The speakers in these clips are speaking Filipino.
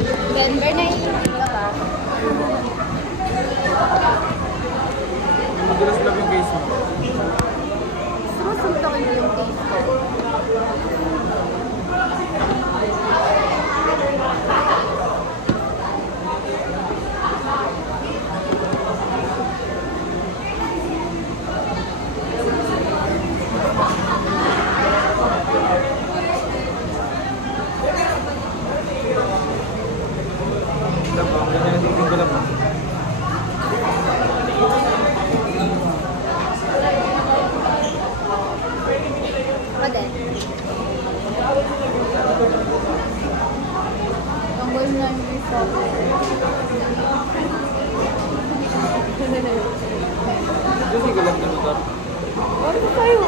Denver na iinit ka ba? Madulas lang yung case mo. Gusto mo suntokin mo yung taste ko? Ganyan ang tingin ko lang. Ako din. Tanggol na yung gusto. Kasi galang na lugar. Ano kayo?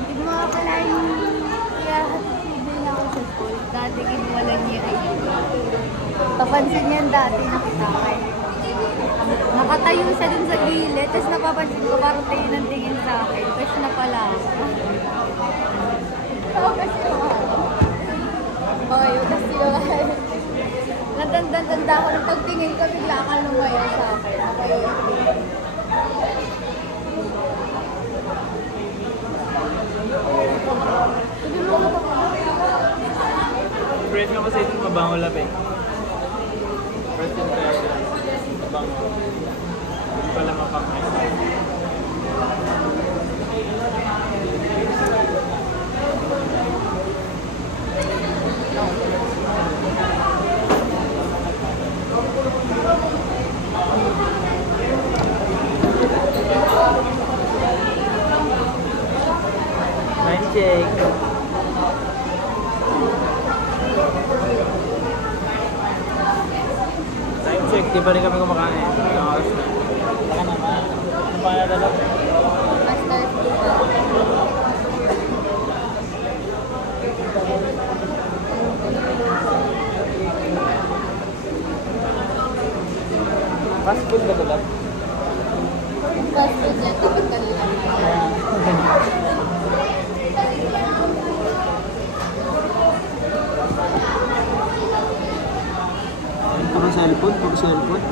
Hindi mo makakalain kaya hatid na ako sa school. Dati kinuwalan niya ay papansin niya dati nakita ko eh. Nakatayo siya dun sa gilid, tapos napapansin ko parang tingin ng tingin sa akin. Tapos na pala ako. Oo, kasi yung ano. Oo, yun, kasi yung ano. Natanda ko ng pagtingin ko, bigla ka lumayo sa akin. Okay. Sabi mo ko Friend mo kasi ito mabango lapin. First time kaya siya. Mabango. Hindi pala mapakay. Time check. Time check, di pa rin kami kumakain. Ilang oras na. Baka naman. Ano pa na dalaw? master Fast food ba ito lang? fast food yan, tapos kanina. Pag-cellphone? Pag-cellphone?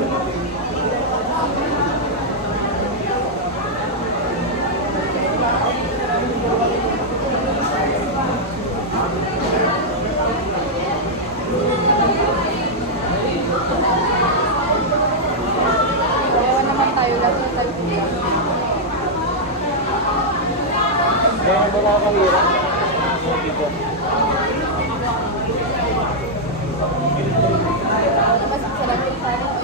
Ewan naman tayo lang sa talpila. Kaya ba nakakahirap? Dito. Mas sarap yung sana.